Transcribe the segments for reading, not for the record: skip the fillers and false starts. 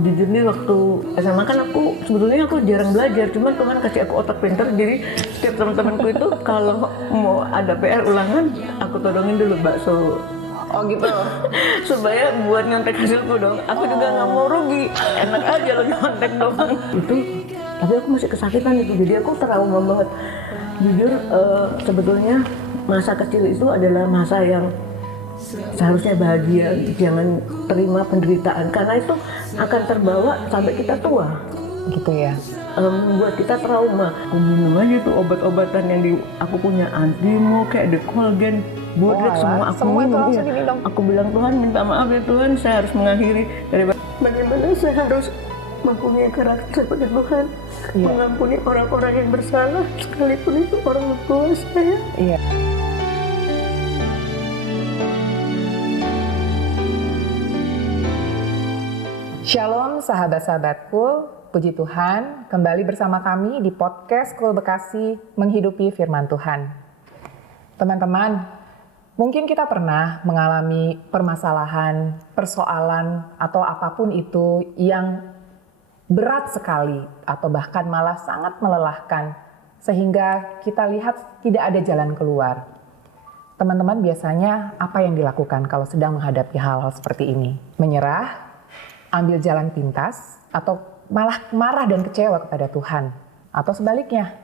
Jujur nih waktu SMA kan sebetulnya aku jarang belajar, cuman Tuhan kasih aku otak pintar, jadi setiap teman-temanku itu kalau mau ada PR ulangan, aku todongin dulu bakso. Oh gitu. Supaya buat nyontek hasilku dong. Aku juga nggak mau rugi, enak aja lo nyontek doang. Itu, tapi aku masih kesakitan itu, jadi aku trauma banget. Jujur, sebetulnya masa kecil itu adalah masa yang seharusnya bahagia, jangan terima penderitaan, karena itu akan terbawa sampai kita tua. Gitu ya. Buat kita trauma. Aku minum aja tuh obat-obatan yang aku punya, Antimo, kayak Decolgen, Bodrek, semua aku semua itu minum. langsung diminum. Aku bilang, Tuhan minta maaf ya Tuhan, saya harus mengakhiri. Bagaimana saya harus mempunyai karakter seperti Tuhan, mengampuni orang-orang yang bersalah, sekalipun itu orang tua saya. Iya. Shalom sahabat-sahabatku, puji Tuhan, kembali bersama kami di podcast Kul Bekasi Menghidupi Firman Tuhan. Teman-teman, mungkin kita pernah mengalami permasalahan, persoalan, atau apapun itu yang berat sekali, atau bahkan malah sangat melelahkan, sehingga kita lihat tidak ada jalan keluar. Teman-teman biasanya apa yang dilakukan kalau sedang menghadapi hal-hal seperti ini? Menyerah? Ambil jalan pintas, atau malah marah dan kecewa kepada Tuhan, atau sebaliknya,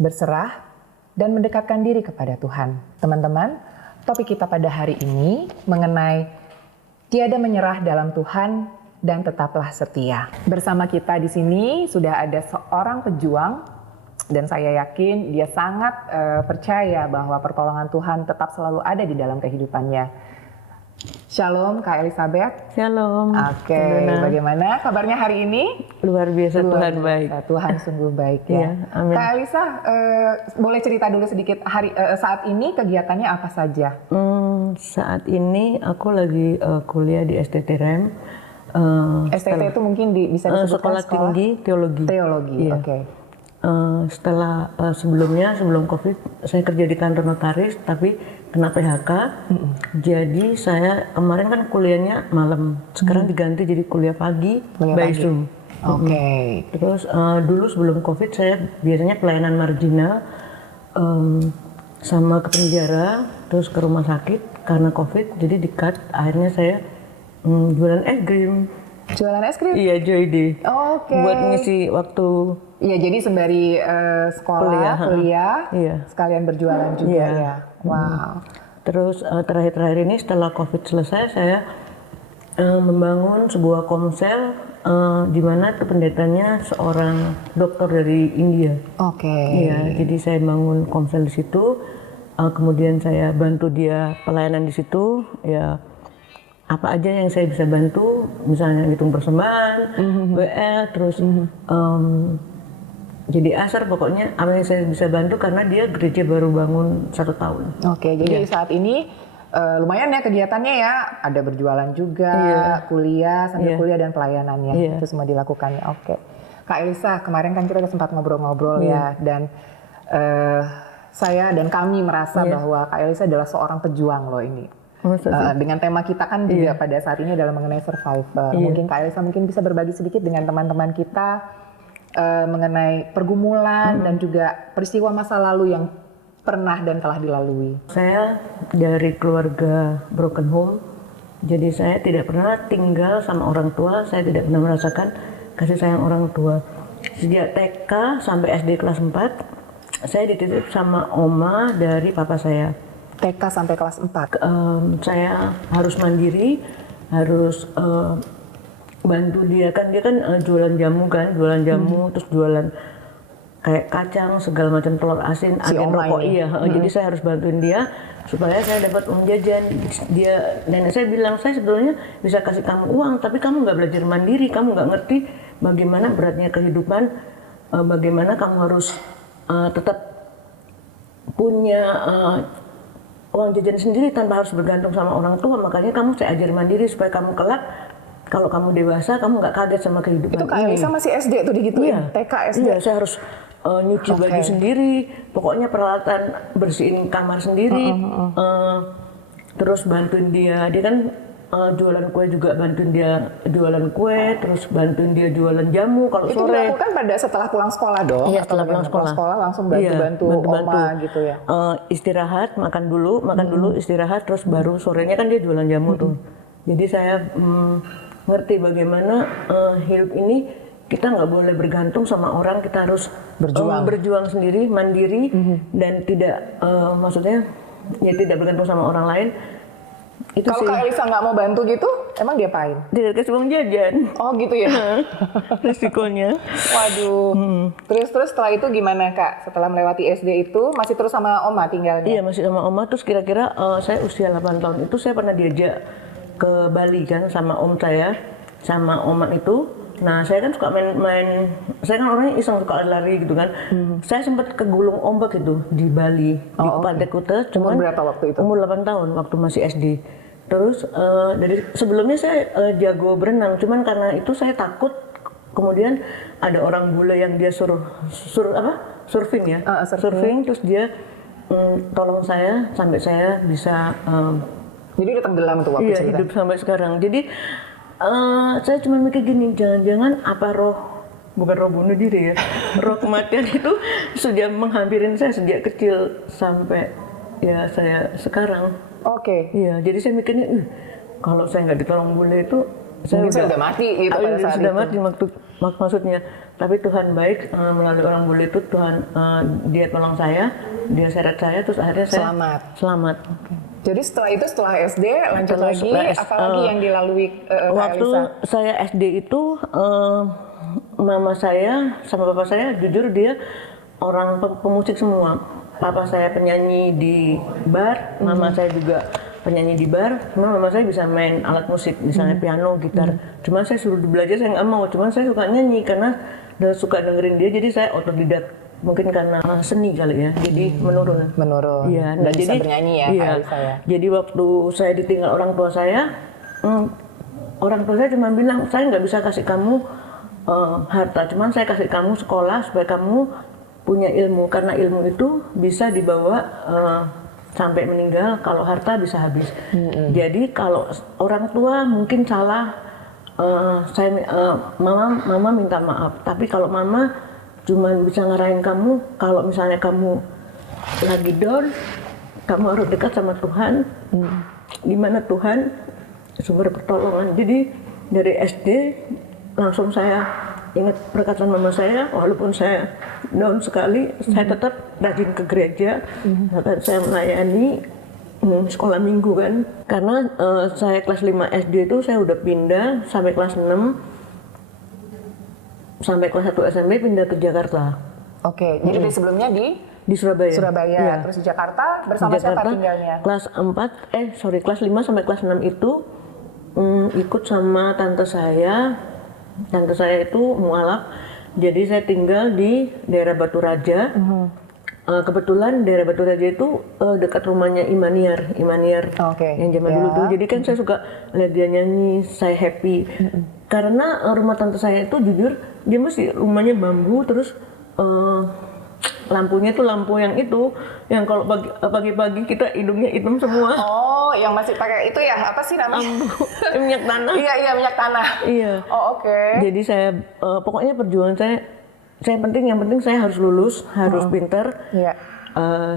berserah dan mendekatkan diri kepada Tuhan. Teman-teman, topik kita pada hari ini mengenai tiada menyerah dalam Tuhan dan tetaplah setia. Bersama kita di sini sudah ada seorang pejuang, dan saya yakin dia sangat percaya bahwa pertolongan Tuhan tetap selalu ada di dalam kehidupannya. Shalom Kak Elizabeth. Shalom. Oke, bagaimana kabarnya hari ini? Luar biasa, Tuhan baik. Tuhan sungguh baik ya. Iya, amin. Kak Elisa, boleh cerita dulu sedikit saat ini kegiatannya apa saja? Saat ini aku lagi kuliah di STTREM. STT itu mungkin bisa disebutkan Sekolah Tinggi Teologi. Teologi, Iya. Oke. Setelah sebelum COVID saya kerja di kantor notaris, tapi kena PHK. Jadi saya kemarin kan kuliahnya malam, sekarang diganti jadi kuliah pagi by Zoom. Oke. Terus dulu sebelum COVID saya biasanya pelayanan marginal, sama ke penjara, terus ke rumah sakit karena COVID, jadi di-cut. Akhirnya saya jualan es krim. Jualan es krim? Iya, Joyday. Oke. Buat ngisi waktu. Iya, jadi sembari sekolah, kuliah, sekalian berjualan juga ya. Wow. Terus terakhir-terakhir ini setelah COVID selesai, saya membangun sebuah komsel di mana pendetanya seorang dokter dari India. Oke. Iya, jadi saya bangun komsel di situ. Kemudian saya bantu dia pelayanan di situ. Ya, apa aja yang saya bisa bantu, misalnya hitung persembahan, WL, terus jadi asar, pokoknya apa yang saya bisa bantu karena dia gereja baru bangun 1 tahun. Oke, jadi saat ini lumayan ya kegiatannya ya, ada berjualan juga, kuliah, sambil kuliah dan pelayanannya, itu semua dilakukannya. Oke. Kak Elisa, kemarin kan kita sempat ngobrol-ngobrol ya, dan saya dan kami merasa bahwa Kak Elisa adalah seorang pejuang loh ini. Dengan tema kita kan juga pada saat ini adalah mengenai survivor. Mungkin Kak Elisa bisa berbagi sedikit dengan teman-teman kita mengenai pergumulan dan juga peristiwa masa lalu yang pernah dan telah dilalui. Saya dari keluarga broken home, jadi saya tidak pernah tinggal sama orang tua, saya tidak pernah merasakan kasih sayang orang tua. Sejak TK sampai SD kelas 4, saya dititip sama oma dari papa saya. TK sampai kelas 4? Saya harus mandiri, harus bantu dia kan jualan jamu, terus jualan kayak kacang, segala macam, telur asin, agen rokok. Jadi saya harus bantuin dia supaya saya dapat uang jajan. Nenek saya bilang, saya sebetulnya bisa kasih kamu uang, tapi kamu nggak belajar mandiri, kamu nggak ngerti bagaimana beratnya kehidupan, bagaimana kamu harus tetap punya uang jajan sendiri tanpa harus bergantung sama orang tua. Makanya kamu saya ajar mandiri supaya kamu kelak kalau kamu dewasa kamu nggak kaget sama kehidupan. Itu Kak Elisa masih SD tuh digituin? TK, SD? Iya, saya harus nyuci baju sendiri, pokoknya peralatan bersihin kamar sendiri, terus bantuin dia kan jualan kue juga, bantuin dia jualan kue, terus bantuin dia jualan jamu kalau Itu sore. dilakukan pada setelah pulang sekolah dong? Iya, Atau setelah pulang bagaimana? sekolah. Langsung bantu-bantu oma gitu ya? Istirahat, makan dulu, istirahat, terus baru sorenya kan dia jualan jamu tuh. Jadi saya ngerti bagaimana hidup ini kita nggak boleh bergantung sama orang, kita harus berjuang sendiri, mandiri, dan tidak maksudnya ya tidak bergantung sama orang lain. Itu Kalau sih. Kak Elisa nggak mau bantu gitu, emang diapain? Tidak kasih uang jajan. Oh gitu ya? Risikonya. Waduh. Terus setelah itu gimana Kak? Setelah melewati SD itu masih terus sama oma tinggalnya? Iya, masih sama oma. Terus kira-kira saya usia 8 tahun itu saya pernah diajak ke Bali kan sama om saya, sama oma itu. Nah, saya kan suka main, saya kan orangnya iseng, suka lari gitu kan. Saya sempat ke Gulung Ombak itu di Bali, di Pantai Kuta. Umur berapa waktu itu? Umur 8 tahun, waktu masih SD. Terus dari sebelumnya saya jago berenang, cuman karena itu saya takut. Kemudian ada orang bule yang dia surfing ya, surfing, terus dia tolong saya sampai saya bisa Jadi udah tenggelam tuh waktu iya, cerita? hidup sampai sekarang. Jadi saya cuma mikir gini, jangan-jangan apa bukan roh bunuh diri ya, roh kematian itu sudah menghampirin saya sejak kecil sampai ya saya sekarang. Oke. Iya, jadi saya mikirnya, kalau saya nggak ditolong bule itu, Mungkin saya udah mati gitu pada saat sudah itu. mati maksudnya. Tapi Tuhan baik, melalui orang bule itu Tuhan dia tolong saya, dia seret saya, terus akhirnya saya selamat. Jadi setelah SD lanjut Terus, lagi, apalagi yang dilalui Kak waktu Elisa? saya SD itu mama saya sama papa saya jujur dia orang pemusik semua. Papa saya penyanyi di bar, mama saya juga penyanyi di bar. Cuma mama saya bisa main alat musik, misalnya piano, gitar. Cuma saya suruh belajar saya nggak mau. Cuma saya suka nyanyi karena suka dengerin dia. Jadi saya otodidak. Mungkin karena seni kali ya, jadi menurun. Iya, Dan bisa bernyanyi ya, iya. Kak Elisa ya? Jadi waktu saya ditinggal orang tua saya cuma bilang, saya nggak bisa kasih kamu harta, cuman saya kasih kamu sekolah supaya kamu punya ilmu, karena ilmu itu bisa dibawa sampai meninggal, kalau harta bisa habis. Jadi kalau orang tua mungkin salah, mama minta maaf, tapi kalau mama cuman bisa ngarahin kamu, kalau misalnya kamu lagi down, kamu harus dekat sama Tuhan. Di mana Tuhan sumber pertolongan. Jadi dari SD langsung saya ingat perkataan mama saya, walaupun saya down sekali, saya tetap rajin ke gereja, dan saya melayani sekolah minggu kan. Karena saya kelas 5 SD itu saya udah pindah sampai kelas 6. Sampai kelas 1 SMP pindah ke Jakarta. Oke, jadi dari sebelumnya di Surabaya. Surabaya, terus di Jakarta bersama siapa tinggalnya? Kelas 5 sampai kelas 6 itu ikut sama tante saya. Tante saya itu mualaf, jadi saya tinggal di daerah Batu Raja. Kebetulan daerah Batu Raja itu dekat rumahnya Imaniar yang zaman dulu tuh. Jadi kan saya suka lihat dia nyanyi, saya happy. Karena rumah tante saya itu jujur dia masih rumahnya bambu, terus lampunya tuh lampu yang kalau pagi-pagi kita hidungnya hitam semua. Oh, yang masih pakai itu ya, apa sih namanya? Minyak tanah. Iya, minyak tanah. Iya. Oh, oke. Jadi saya pokoknya perjuangan saya yang penting saya harus lulus, harus pintar. Iya.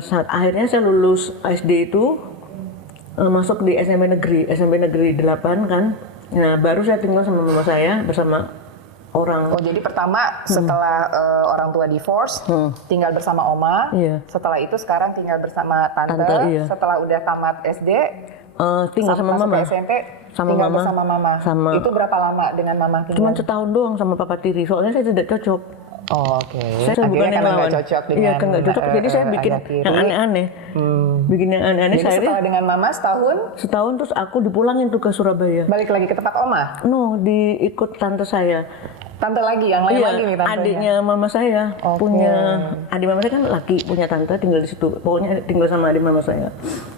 Saat akhirnya saya lulus SD itu masuk di SMP Negeri 8 kan. Nah, baru saya tinggal sama mama saya bersama orang. Oh, jadi pertama setelah orang tua divorce, tinggal bersama oma. Iya. Setelah itu sekarang tinggal bersama tante. Iya. Setelah udah tamat SD, tinggal sama mama. Masuk ke SMP, sama tinggal mama. bersama mama. Itu berapa lama dengan mama tinggal? Cuman setahun doang sama papa tiri. Soalnya saya tidak cocok. Oh, oke. Saya bukan yang lawan. Nggak cocok dengan iya, kan nggak cocok. Jadi saya bikin yang aneh-aneh. Bikin yang aneh-aneh. Jadi setelah dengan mama setahun terus aku dipulangin tuh ke Surabaya. Balik lagi ke tempat oma? No, diikut tante saya. Tante lagi, yang lain lagi nih tantenya? Adiknya mama saya punya, adik mama saya kan laki, punya tante tinggal di situ. Pokoknya tinggal sama adik mama saya.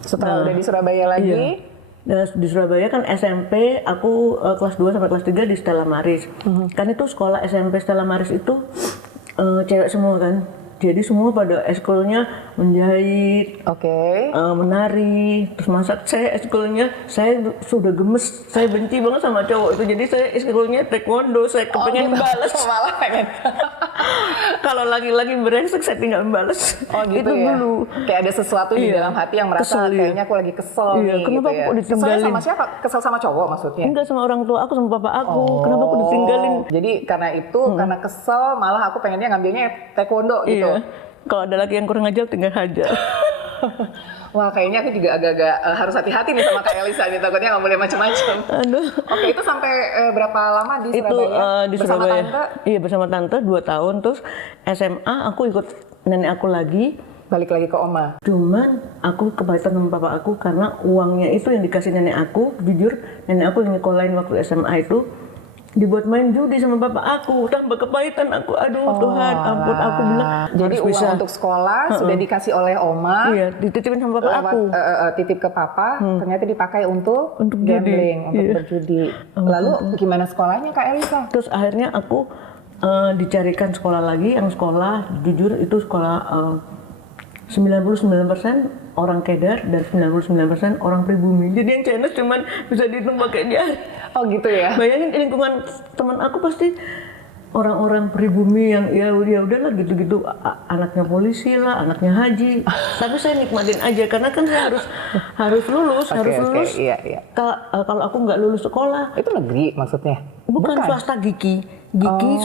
Setelah udah di Surabaya lagi? Iya. Dan di Surabaya kan SMP, aku kelas 2 sampai kelas 3 di Stella Maris. Kan itu sekolah SMP Stella Maris itu cewek semua kan. Jadi semua pada eskulnya menjahit, Oke. menari, terus masak. Saya eskulnya, saya sudah gemes, saya benci banget sama cowok itu, jadi saya eskulnya taekwondo, saya kepengen balas. Malah pengen. Kalau lagi-lagi brengsek saya tinggal balas. Oh gitu itu ya. dulu. Kayak ada sesuatu di Iya. dalam hati yang merasa Kesel, iya. kayaknya aku lagi kesel Iya, nih kenapa gitu ya. aku ditinggalin? Keselnya sama siapa? Kesel sama cowok maksudnya? Enggak sama orang tua aku, sama papa aku. Kenapa aku ditinggalin? Jadi karena itu, karena kesel malah aku pengennya ngambilnya taekwondo gitu. Iya. Kalau ada laki yang kurang ajar tinggal hajar. Wah, kayaknya aku juga agak-agak harus hati-hati nih sama Kak Elisa nih, takutnya nggak boleh macam-macam. Aduh. Oke, itu sampai berapa lama di Itu Surabaya? di Bersama Surabaya. tante? Iya, bersama tante 2 tahun. Terus SMA aku ikut nenek aku lagi. Balik lagi ke Oma. Cuman aku kepahitan sama papa aku karena uangnya itu yang dikasih nenek aku, jujur nenek aku yang nyekolahin waktu SMA itu dibuat main judi sama bapak aku, tambah kepahitan aku. Aduh Tuhan, ampun, aku bilang Jadi harus uang bisa. untuk sekolah sudah dikasih oleh Oma. Iya, dititipin sama bapak Lewat aku. titip ke papa, ternyata dipakai untuk Untuk gambling, judi. untuk Iya. berjudi. Lalu gimana sekolahnya Kak Elisa? Terus akhirnya aku dicarikan sekolah lagi, yang sekolah jujur itu sekolah 99% orang kedar dan 99% orang pribumi. Jadi yang CNS cuman bisa dihitung pakai jari. Oh gitu ya? Bayangin di lingkungan teman aku pasti orang-orang pribumi yang ya udahlah gitu-gitu, anaknya polisi lah, anaknya haji. Tapi saya nikmatin aja karena kan saya harus lulus, harus lulus. Iya. Kalau aku nggak lulus sekolah, Itu negeri maksudnya? bukan swasta gigi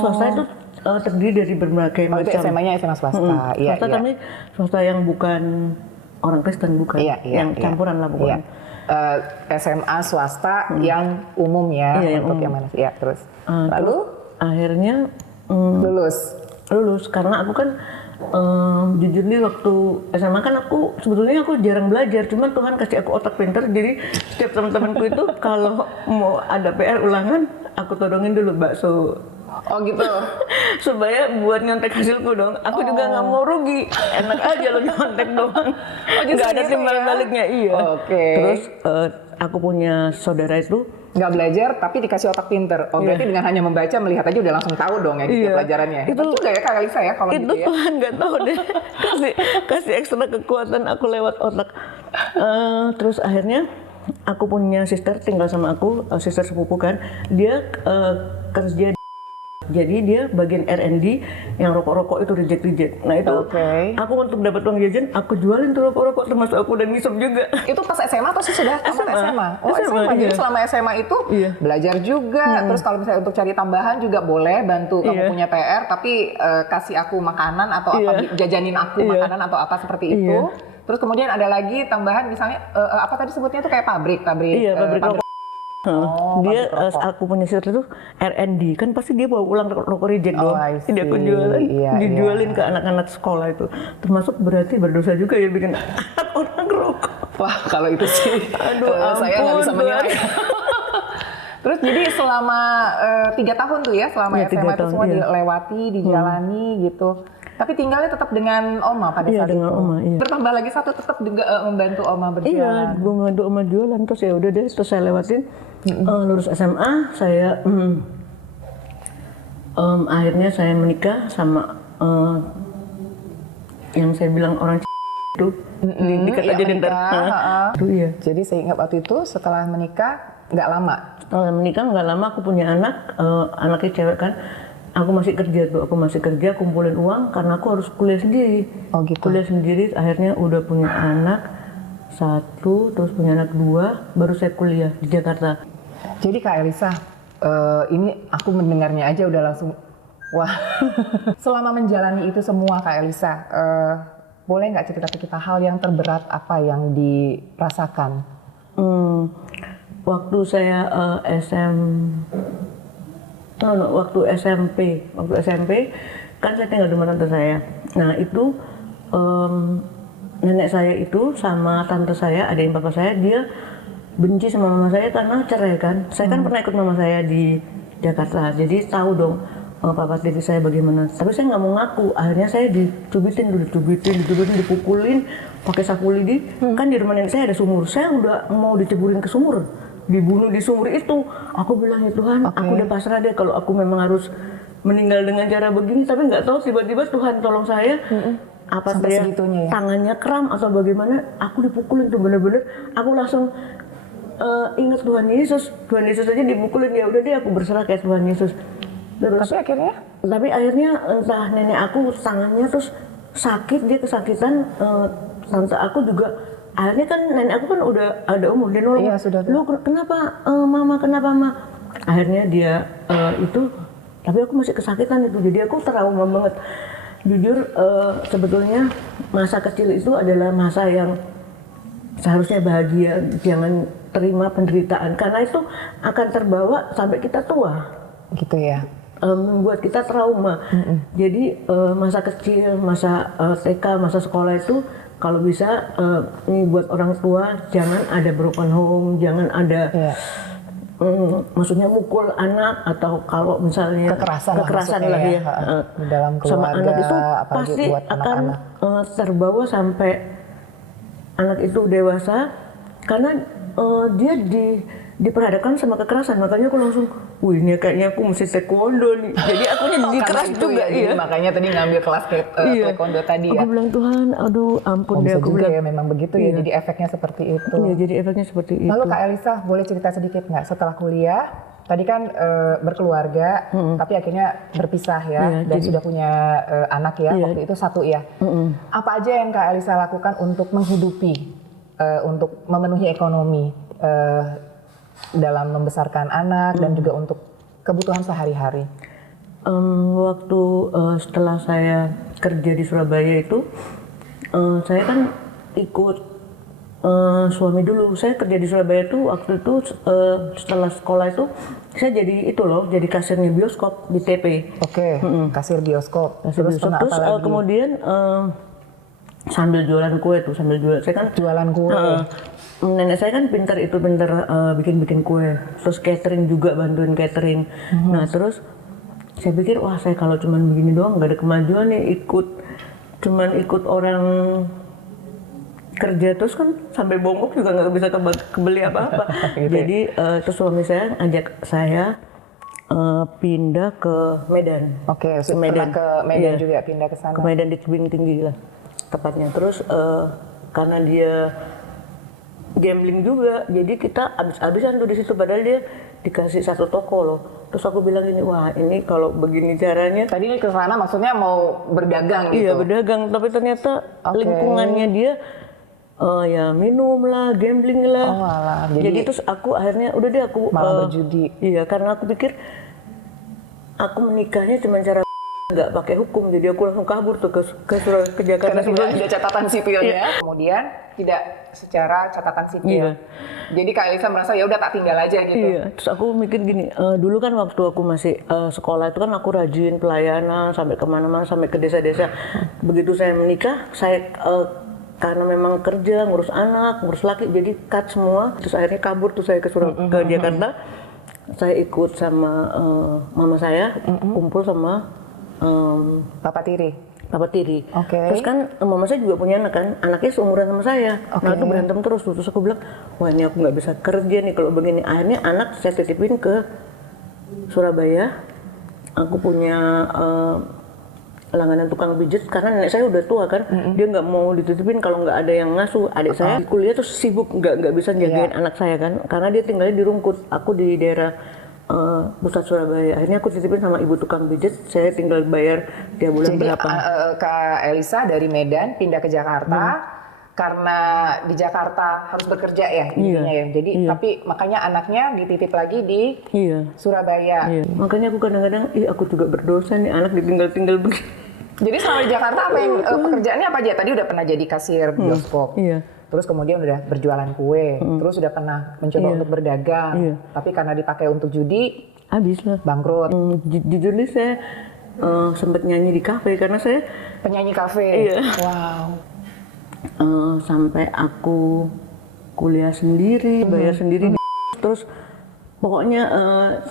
swasta itu terdiri dari berbagai Oh, itu macam. SMA-nya SMA swasta. Iya, Swasta tapi swasta yang bukan orang Kristen, bukan. Yang campuran lah bukan. Iya. SMA swasta yang umum ya, Iya, yang untuk umum. yang mana? Iya, terus. Lalu Terus akhirnya lulus. karena aku kan jujur nih waktu SMA kan aku sebetulnya aku jarang belajar, cuman Tuhan kasih aku otak pintar, jadi setiap teman-temanku itu kalau mau ada PR ulangan aku todongin dulu bakso. Oh gitu. Supaya buat nyontek hasilku dong. Aku juga nggak mau rugi. Enak aja lo nyontek doang. justru Nggak ada gitu timbal ya? baliknya, iya. Oke. Terus aku punya saudara itu. Nggak belajar tapi dikasih otak pinter. Oh berarti dengan hanya membaca melihat aja udah langsung tahu dong ya gitu Iya. pelajarannya. Itu Itu juga ya Kak Elisa ya kalau itu gitu ya. Tuhan nggak tahu deh. kasih ekstra kekuatan aku lewat otak. Terus akhirnya aku punya sister tinggal sama aku, sister sepupu kan. Dia kerja. Jadi dia bagian R&D yang rokok-rokok itu reject. Nah itu aku untuk dapat uang jajan, aku jualin tuh rokok-rokok termasuk aku dan ngisep juga. Itu pas SMA atau sih sudah tamat SMA? Oh SMA. Jadi iya. selama SMA itu Iya. belajar juga. Terus kalau misalnya untuk cari tambahan juga boleh bantu kamu Iya. punya PR, tapi kasih aku makanan atau apa, jajanin aku Iya. makanan atau apa seperti itu. Terus kemudian ada lagi tambahan misalnya apa tadi sebutnya itu kayak pabrik. Iya, pabrik rokok. Dia pabrik rokok. aku punya sister itu R&D kan pasti dia bawa pulang rokok reject dong. I Jadi aku see. jualan, Iya, dijualin ke anak-anak sekolah itu. Termasuk berarti berdosa juga ya bikin anak orang rokok. Wah kalau itu sih Aduh, saya nggak bisa ampun, menilai. Terus jadi selama 3 tahun tuh ya, selama Iya, 3 SMA itu tahun, semua iya. dilewati, dijalani gitu. Tapi tinggalnya tetap dengan Oma pada Iya, saat dengan itu. Oma, iya. Bertambah lagi satu tetap juga membantu Oma Iya, berjualan. gue ngadu sama jualan terus ya udah deh, terus saya lewatin lulus SMA, saya akhirnya saya menikah sama yang saya bilang orang itu dikat iya, aja di ntar. menikah, Itu iya. Jadi saya ingat waktu itu setelah menikah nggak lama. Menikah nggak lama aku punya anak, anaknya cewek kan. Aku masih kerja tuh, kumpulin uang karena aku harus kuliah sendiri. Oh gitu. Kuliah sendiri, akhirnya udah punya anak 1, terus punya anak 2, baru saya kuliah di Jakarta. Jadi Kak Elisa, ini aku mendengarnya aja udah langsung, wah. Selama menjalani itu semua Kak Elisa, boleh nggak cerita ke kita hal yang terberat apa yang dirasakan? Waktu saya waktu SMP kan saya tinggal di rumah tante saya. Nah itu nenek saya itu sama tante saya, adik papa saya, dia benci sama mama saya karena cerai kan. Saya kan pernah ikut mama saya di Jakarta, jadi tahu dong papa tiri saya bagaimana. Tapi saya nggak mau ngaku. Akhirnya saya dicubitin, dipukulin pakai sapu lidi. Kan di rumah nenek saya ada sumur. Saya udah mau diceburin ke sumur, dibunuh di sumur itu. Aku bilang ya Tuhan, aku udah pasrah deh kalau aku memang harus meninggal dengan cara begini. Tapi nggak tahu tiba-tiba Tuhan tolong saya. apa Sampai dia segitunya ya? tangannya kram atau bagaimana, aku dipukulin tuh bener-bener, aku langsung ingat Tuhan Yesus aja dipukulin, ya udah deh aku berserah kayak Tuhan Yesus. Terus, tapi akhirnya entah nenek aku tangannya terus sakit, dia kesakitan, tante aku juga akhirnya kan nenek aku kan udah ada umur, dia nolong, lu kenapa mama, kenapa ma, akhirnya dia itu, tapi aku masih kesakitan itu, jadi aku trauma banget. Jujur sebetulnya masa kecil itu adalah masa yang seharusnya bahagia, jangan terima penderitaan karena itu akan terbawa sampai kita tua. Gitu ya. Membuat kita trauma. Jadi masa kecil, masa TK, masa sekolah itu kalau bisa ini buat orang tua jangan ada broken home, jangan ada maksudnya mukul anak atau kalau misalnya kekerasan lagi ya, di dalam keluarga, sama anak itu pasti buat akan terbawa sampai anak itu dewasa karena dia diperhadapkan sama kekerasan. Makanya aku langsung, wih ini kayaknya aku mesti taekwondo nih. Jadi akunya dikeras juga ya. Makanya tadi ngambil kelas taekwondo tadi ya. Aku bilang Tuhan, aduh ampun deh, aku bilang. Ya memang begitu ya, jadi efeknya seperti itu. Iya, jadi efeknya seperti itu. Lalu Kak Elisa, boleh cerita sedikit nggak setelah kuliah? Tadi kan berkeluarga, tapi akhirnya berpisah ya, dan sudah punya anak ya, waktu itu satu ya. Apa aja yang Kak Elisa lakukan untuk menghidupi, untuk memenuhi ekonomi dalam membesarkan anak dan juga untuk kebutuhan sehari-hari? Waktu setelah saya kerja di Surabaya itu, saya kan ikut suami dulu. Saya kerja di Surabaya itu waktu itu setelah sekolah itu saya jadi itu loh, jadi kasirnya bioskop di TP. Oke, kasir bioskop. Terus kemudian sambil jualan kue tuh, saya kan jualan kue. Nenek saya kan pintar bikin kue, terus catering juga, bantuin catering. Nah terus saya pikir wah saya kalau cuman begini doang nggak ada kemajuan nih, cuman ikut orang kerja terus kan sampai bongkok juga nggak bisa kebeli apa-apa. Jadi terus suami saya ajak saya pindah ke Medan. Oke, ke Medan juga pindah ke sana. Ke Medan di Tebing Tinggi lah tepatnya. Terus karena dia gambling juga, jadi kita abis-abisan tuh di situ, padahal dia dikasih satu toko loh. Terus aku bilang gini, wah ini kalau begini caranya. Tadi ini ke sana maksudnya mau berdagang gitu? Iya berdagang, tapi ternyata lingkungannya dia ya minum lah, gambling lah. Oh alah, jadi terus aku akhirnya udah deh aku malah berjudi. Iya, karena aku pikir aku menikahnya cuma cara nggak pakai hukum, jadi aku langsung kabur tuh ke Jakarta. Karena tidak ada catatan sipilnya, kemudian tidak secara catatan sipil. Jadi Kak Elisa merasa ya udah tak tinggal aja gitu. Iya, terus aku mikir gini, dulu kan waktu aku masih sekolah itu kan aku rajin pelayanan sampai kemana-mana, sampai ke desa-desa. Begitu saya menikah, saya karena memang kerja, ngurus anak, ngurus laki, jadi cut semua. Terus akhirnya kabur tuh saya ke Jakarta. Saya ikut sama mama saya, kumpul sama Papa Tiri. Terus kan mama saya juga punya anak kan, anaknya seumuran sama saya. Nah itu berantem terus. Terus aku bilang, wah ini aku nggak bisa kerja nih kalau begini. Akhirnya anak saya titipin ke Surabaya. Aku punya langganan tukang pijit karena nenek saya udah tua kan. Dia nggak mau dititipin kalau nggak ada yang ngasuh. Adik saya kuliah terus sibuk, nggak bisa jagain anak saya kan, karena dia tinggalnya di Rungkut. Aku di daerah pusat Surabaya. Akhirnya aku titipin sama ibu tukang pijit, saya tinggal bayar tiap bulan berapa. Kak Elisa dari Medan pindah ke Jakarta karena di Jakarta harus bekerja ya intinya ya. Jadi tapi makanya anaknya dititip lagi di Surabaya. Makanya aku kadang-kadang, aku juga berdosa nih anak ditinggal-tinggal begini. Jadi selama di Jakarta apa yang pekerjaannya apa aja? Tadi udah pernah jadi kasir bioskop. Terus kemudian udah berjualan kue, terus udah pernah mencoba untuk berdagang, tapi karena dipakai untuk judi, habis lah, bangkrut. Jujur nih saya sempat nyanyi di kafe karena saya penyanyi kafe. Wow. Sampai aku kuliah sendiri, bayar sendiri, terus pokoknya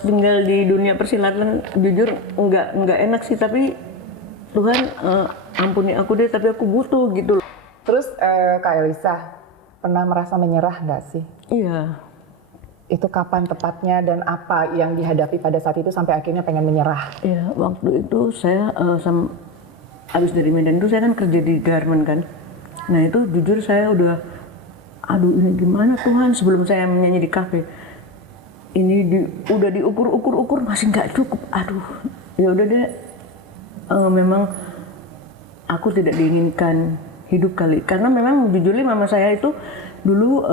tinggal di dunia persilatan. Jujur nggak enak sih, tapi Tuhan ampuni aku deh, tapi aku butuh gitu loh. Terus Kak Elisa pernah merasa menyerah nggak sih? Iya. Itu kapan tepatnya dan apa yang dihadapi pada saat itu sampai akhirnya pengen menyerah? Iya, waktu itu saya habis dari Medan itu saya kan kerja di garment kan. Nah itu jujur saya udah, aduh ini gimana Tuhan, sebelum saya menyanyi di kafe, ini udah diukur masih nggak cukup. Aduh, ya udah deh, memang aku tidak diinginkan hidup kali, karena memang jujurnya mama saya itu dulu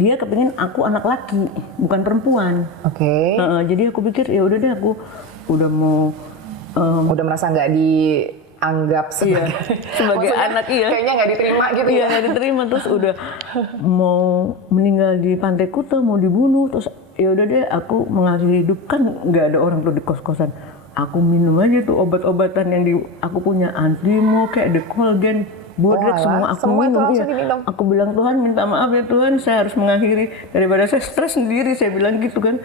dia kepingin aku anak laki bukan perempuan. Oke. Jadi aku pikir ya udah deh, aku udah mau Udah merasa nggak dianggap sebagai, sebagai maksudnya anak, iya. Kayaknya nggak diterima gitu Iya ya. nggak diterima, terus udah mau meninggal di Pantai Kuta, mau dibunuh, terus ya udah deh aku mengakhiri hidup, kan nggak ada orang tuh di kos-kosan. Aku minum aja tuh obat-obatan yang aku punya, Antrimo kayak Decolgen, Bodrek, semua aku semua itu minum. langsung diminum. Aku bilang, Tuhan minta maaf ya Tuhan, saya harus mengakhiri daripada saya stres sendiri, saya bilang gitu kan.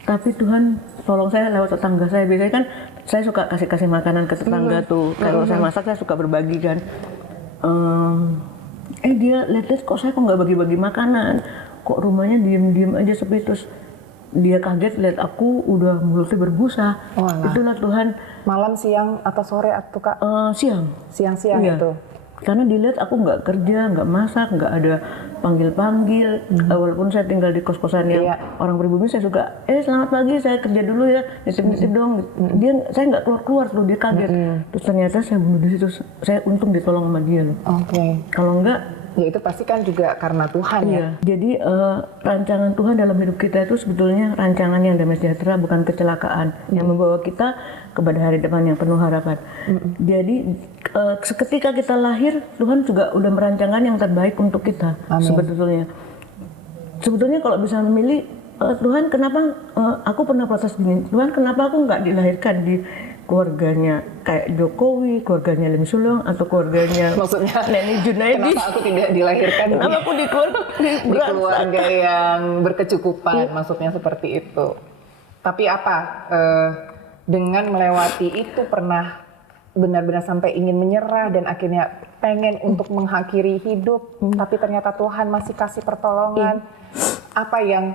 Tapi Tuhan tolong saya lewat tetangga saya. Biasanya kan saya suka kasih makanan ke tetangga tuh. Kalau saya masak saya suka berbagi kan. Dia lihat kok saya kok nggak bagi-bagi makanan. Kok rumahnya diem-diem aja sepi. Terus dia kaget lihat aku udah mulutnya berbusa. Itulah Tuhan. Malam, siang, atau sore atau Kak? Siang. Siang-siang Iya. itu. Karena dilihat aku nggak kerja, nggak masak, nggak ada panggil-panggil. Walaupun saya tinggal di kos-kosan yang orang pribumi, saya suka, selamat pagi, saya kerja dulu ya, nitip-nitip dong. Saya nggak keluar tuh, dia kaget. Terus ternyata saya bunuh diri, terus saya untung ditolong sama dia loh. Oke. Kalau enggak, Ya itu pasti kan juga karena Tuhan ya. iya. Jadi rancangan Tuhan dalam hidup kita itu sebetulnya rancangan yang damai sejahtera, bukan kecelakaan, yang membawa kita kepada hari depan yang penuh harapan. Jadi seketika kita lahir, Tuhan juga udah merancangkan yang terbaik untuk kita. Sebetulnya kalau bisa memilih, Tuhan kenapa aku pernah protes gini, Tuhan kenapa aku nggak dilahirkan di keluarganya kayak Jokowi, keluarganya Lim Sulong, atau keluarganya Maksudnya Neni Junaidi. kenapa aku tidak dilahirkan Kenapa aku di keluarga yang berkecukupan, maksudnya seperti itu. Tapi apa, dengan melewati itu pernah benar-benar sampai ingin menyerah dan akhirnya pengen untuk mengakhiri hidup, tapi ternyata Tuhan masih kasih pertolongan. Apa yang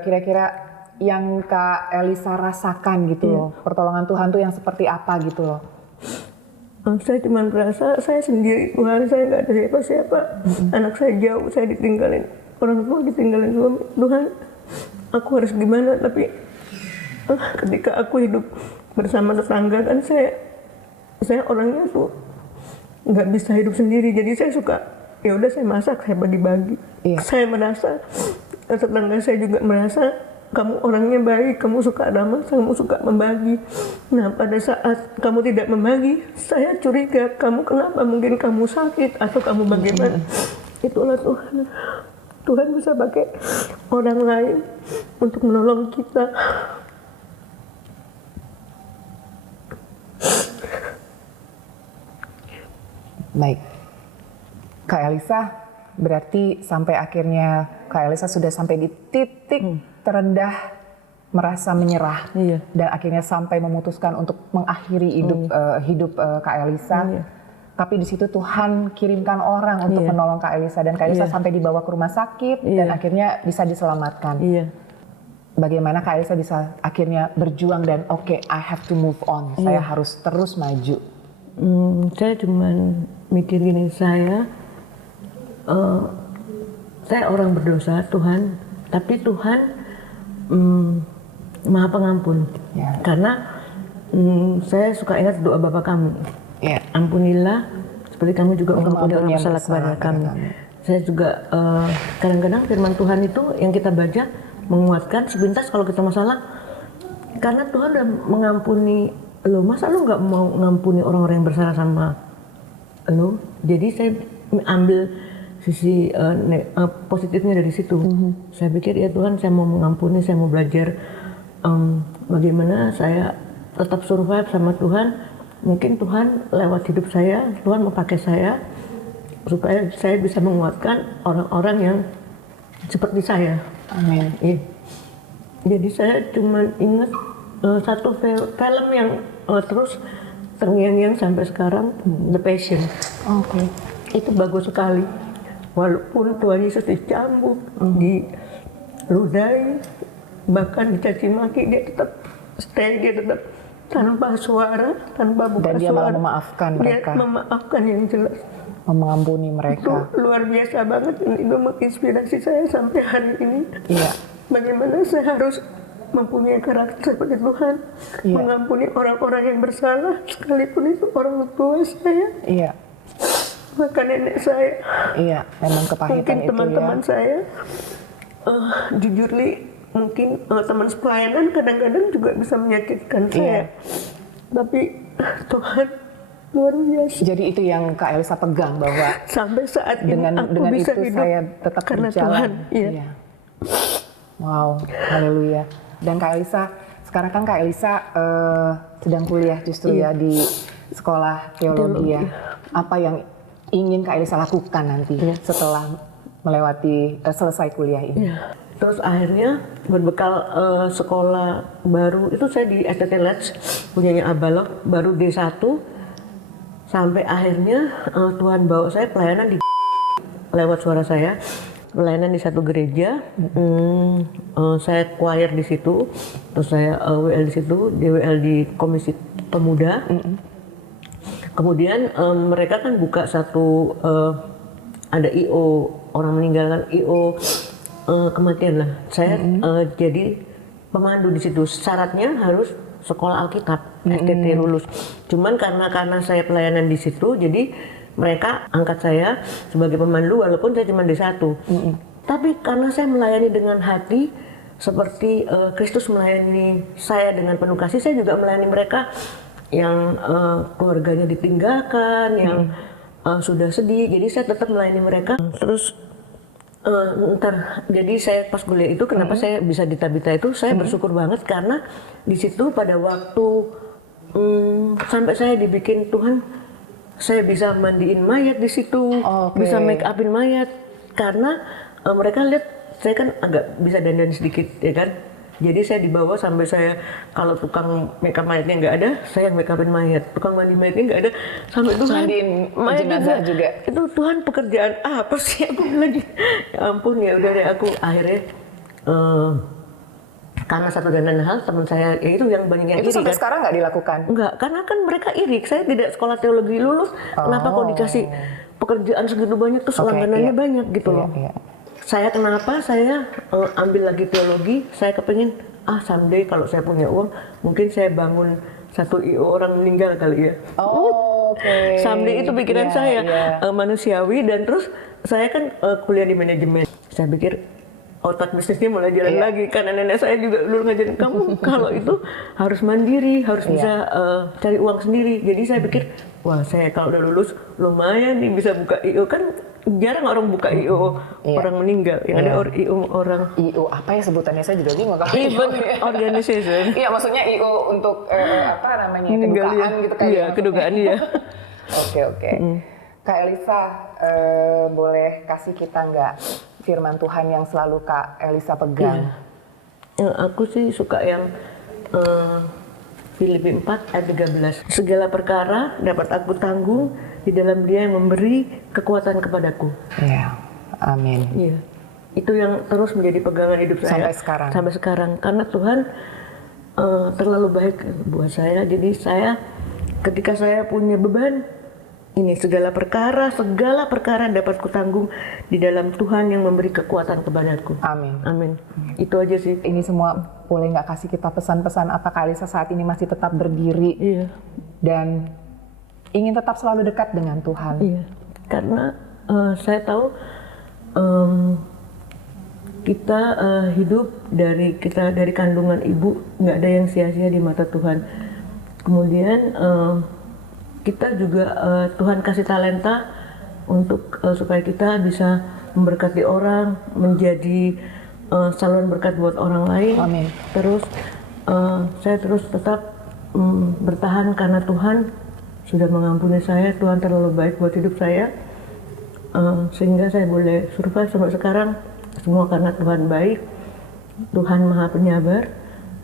kira-kira yang Kak Elisa rasakan gitu loh, pertolongan Tuhan tuh yang seperti apa gitu loh? Saya cuma merasa saya sendiri, Tuhan, saya nggak ada siapa-siapa. Anak saya jauh, saya ditinggalin orang tua, ditinggalin suami. Tuhan, aku harus gimana? Tapi ketika aku hidup bersama tetangga kan saya orangnya tuh nggak bisa hidup sendiri. Jadi saya suka, ya udah saya masak, saya bagi-bagi. Saya merasa tetangga saya juga merasa kamu orangnya baik, kamu suka ramah, kamu suka membagi. Nah pada saat kamu tidak membagi, saya curiga kamu kenapa, mungkin kamu sakit atau kamu bagaimana. Itulah Tuhan. Tuhan bisa pakai orang lain untuk menolong kita. Baik, Kak Elisa, berarti sampai akhirnya Kak Elisa sudah sampai di titik terendah, merasa menyerah, dan akhirnya sampai memutuskan untuk mengakhiri hidup Kak Elisa. Tapi di situ Tuhan kirimkan orang untuk menolong Kak Elisa, dan Kak Elisa sampai dibawa ke rumah sakit dan akhirnya bisa diselamatkan. Bagaimana Kak Elisa bisa akhirnya berjuang dan oke, I have to move on, saya harus terus maju. Saya cuman mikir gini, saya orang berdosa Tuhan, tapi Tuhan Maha Pengampun. Karena saya suka ingat doa Bapa kami. Ampunilah seperti kami juga mengampuni orang bersalah kepada kami. Saya juga kadang-kadang firman Tuhan itu yang kita baca menguatkan sepintas kalau kita masalah. Karena Tuhan udah mengampuni lo, masa lo nggak mau ngampuni orang-orang yang bersalah sama lo? Jadi saya ambil sisi positifnya dari situ. Saya pikir ya Tuhan, saya mau mengampuni, saya mau belajar bagaimana saya tetap survive sama Tuhan. Mungkin Tuhan lewat hidup saya, Tuhan mau pakai saya supaya saya bisa menguatkan orang-orang yang seperti saya. Amin. Jadi saya cuma ingat satu film yang terus terngiang-ngiang sampai sekarang, The Passion. Itu bagus sekali. Walaupun Tuhan Yesus dicambuk, diludahi, bahkan dicaci maki, dia tetap stay, dia tetap tanpa suara, tanpa buka Dan dia suara. malah memaafkan Dia mereka, memaafkan yang jelas. mengampuni Itu mereka. luar biasa banget, dan itu menginspirasi saya sampai hari ini. Iya, Bagaimana saya harus mempunyai karakter seperti Tuhan, Iya. mengampuni orang-orang yang bersalah, sekalipun itu orang tua saya, iya, bahkan nenek saya, iya. Memang kepahitan mungkin itu teman-teman ya. saya. Jujur li, mungkin teman pelayanan kadang-kadang juga bisa menyakitkan saya. Iya. Tapi Tuhan luar biasa. Jadi itu yang Kak Elisa pegang bahwa Sampai saat ini aku dengan bisa itu hidup saya tetap karena berjalan. Tuhan. Iya. Iya. Wow, haleluya. Dan Kak Elisa, sekarang kan Kak Elisa sedang kuliah justru ya di sekolah teologi ya. Apa yang ingin Kak Elisa lakukan nanti setelah melewati selesai kuliah ini? Iya. Terus akhirnya berbekal sekolah baru, itu saya di STT Lets, punyanya Abalok, baru D1, sampai akhirnya Tuhan bawa saya pelayanan di lewat suara saya, pelayanan di satu gereja. Saya choir di situ, terus saya WL di situ, DWL di Komisi Pemuda. Kemudian mereka kan buka satu ada IO, orang meninggalkan IO kematian lah. Saya jadi pemandu di situ. Syaratnya harus sekolah Alkitab, STT lulus. Cuman karena saya pelayanan di situ, jadi mereka angkat saya sebagai pemandu walaupun saya cuma D1. Tapi karena saya melayani dengan hati seperti Kristus melayani saya dengan penuh kasih, saya juga melayani mereka yang keluarganya ditinggalkan, yang sudah sedih. Jadi saya tetap melayani mereka. Terus jadi saya pas kuliah itu kenapa saya bisa di Tabita itu, saya bersyukur banget karena di situ pada waktu sampai saya dibikin Tuhan, saya bisa mandiin mayat di situ, bisa make upin mayat karena mereka lihat saya kan agak bisa dandan sedikit ya kan. Jadi saya dibawa sampai saya, kalau tukang make up mayatnya nggak ada, saya yang make upin mayat. Tukang mandi mayatnya nggak ada, sampai Tuhan Mandiin mayat jenazah juga. Itu Tuhan pekerjaan apa sih, aku bilang gitu. Ya ampun, ya udah deh, aku akhirnya karena satu dan lain hal teman saya ya itu yang banyak yang Itu iri sampai kan. sekarang nggak dilakukan? Enggak, karena kan mereka iri. Saya tidak sekolah teologi lulus, kenapa kok dikasih pekerjaan segitu banyak, terus langganannya banyak gitu loh. Iya. Saya kenapa saya ambil lagi teologi, saya kepengin someday kalau saya punya uang, mungkin saya bangun satu IO orang meninggal kali ya. Oke. Someday itu pikiran Iya, saya iya. manusiawi, dan terus saya kan kuliah di manajemen. Saya pikir otak bisnisnya mulai jalan lagi, karena nenek saya juga dulu ngajarin kamu kalau itu harus mandiri, harus bisa cari uang sendiri. Jadi saya pikir, wah saya kalau udah lulus lumayan nih bisa buka IO, kan jarang orang buka IO orang meninggal, yang ada IO orang IO apa ya sebutannya, saya juga bingung kalau event organization. Iya, maksudnya IO untuk apa namanya, Meninggal, kedukaan ya. gitu kan? Iya, kedukaan ya. Oke. Kak Elisa, boleh kasih kita nggak firman Tuhan yang selalu Kak Elisa pegang? Aku sih suka yang Filipi 4 ayat 13. Segala perkara dapat aku tanggung di dalam Dia yang memberi kekuatan kepadaku. Iya, amin. Iya. Itu yang terus menjadi pegangan hidup saya Sampai sekarang. Sampai sekarang, karena Tuhan terlalu baik buat saya. Jadi saya ketika saya punya beban, ini segala perkara dapat kutanggung di dalam Tuhan yang memberi kekuatan kepadaku. Amin. Amin. Itu aja sih. Ini semua boleh nggak kasih kita pesan-pesan apa Kak Elisa saat ini masih tetap berdiri Iya. dan ingin tetap selalu dekat dengan Tuhan? Iya. Karena saya tahu kita hidup dari kandungan ibu, nggak ada yang sia-sia di mata Tuhan. Kemudian kita juga Tuhan kasih talenta untuk supaya kita bisa memberkati orang, menjadi saluran berkat buat orang lain. Amin. Terus saya terus tetap bertahan karena Tuhan sudah mengampuni saya. Tuhan terlalu baik buat hidup saya, sehingga saya boleh survive sampai sekarang. Semua karena Tuhan baik, Tuhan Maha Penyabar,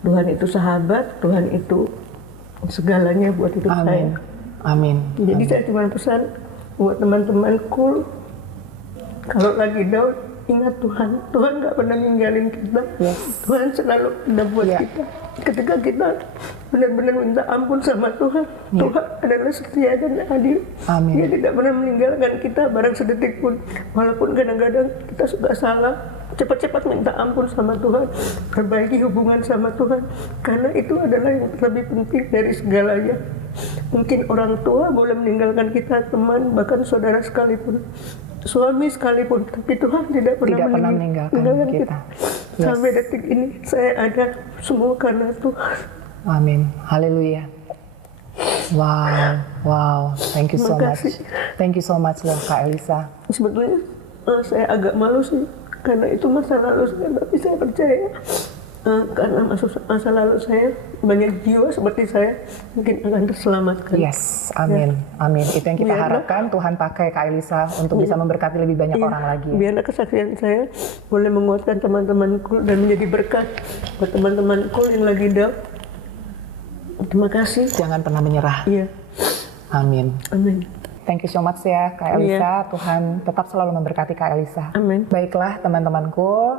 Tuhan itu sahabat, Tuhan itu segalanya buat hidup saya. Amin. Jadi saya cuma pesan buat teman-temanku, kalau lagi down ingat Tuhan nggak pernah ninggalin kita. Tuhan selalu ada buat kita. Ketika kita benar-benar minta ampun sama Tuhan, Tuhan adalah setia dan adil. Amin. Dia tidak pernah meninggalkan kita barang sedetik pun. Walaupun kadang-kadang kita suka salah, cepat-cepat minta ampun sama Tuhan, perbaiki hubungan sama Tuhan, karena itu adalah yang lebih penting dari segalanya. Mungkin orang tua boleh meninggalkan kita, teman, bahkan saudara sekalipun, suami sekalipun, tapi Tuhan tidak pernah meninggalkan kita. Sampai detik ini saya ada semua karena Tuhan. Amin. Haleluya. Wow. Thank you so much. Thank you so much loh Kak Elisa. Sebetulnya saya agak malu sih, karena itu masa lalu saya, tapi saya percaya karena masa lalu saya banyak jiwa seperti saya mungkin akan terselamatkan. Yes, amin. Itu yang kita harapkan Tuhan pakai Kak Elisa untuk bisa memberkati lebih banyak orang lagi. Biarlah kesaksian saya boleh menguatkan teman-temanku dan menjadi berkat buat teman-temanku yang lagi down. Terima kasih. Jangan pernah menyerah. Iya. Amin. Thank you so much ya Kak Elisa. Iya. Tuhan tetap selalu memberkati Kak Elisa. Amin. Baiklah teman-temanku,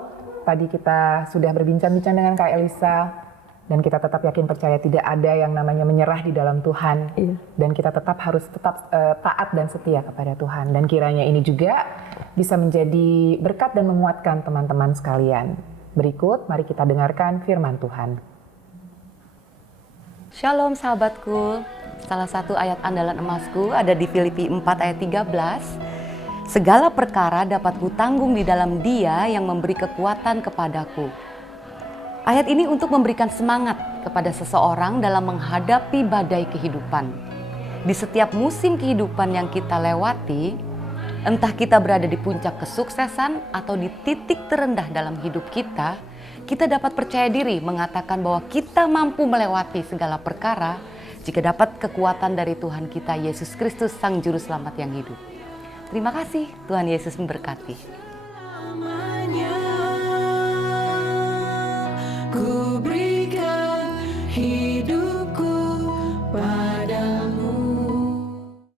tadi kita sudah berbincang-bincang dengan Kak Elisa dan kita tetap yakin percaya tidak ada yang namanya menyerah di dalam Tuhan. Iya. Dan kita harus tetap taat dan setia kepada Tuhan. Dan kiranya ini juga bisa menjadi berkat dan menguatkan teman-teman sekalian. Berikut mari kita dengarkan firman Tuhan. Shalom sahabatku, salah satu ayat andalan emasku ada di Filipi 4 ayat 13. Segala perkara dapat kutanggung di dalam Dia yang memberi kekuatan kepadaku. Ayat ini untuk memberikan semangat kepada seseorang dalam menghadapi badai kehidupan. Di setiap musim kehidupan yang kita lewati, entah kita berada di puncak kesuksesan atau di titik terendah dalam hidup kita dapat percaya diri mengatakan bahwa kita mampu melewati segala perkara jika dapat kekuatan dari Tuhan kita Yesus Kristus Sang Juru Selamat yang hidup. Terima kasih, Tuhan Yesus memberkati. Ku beri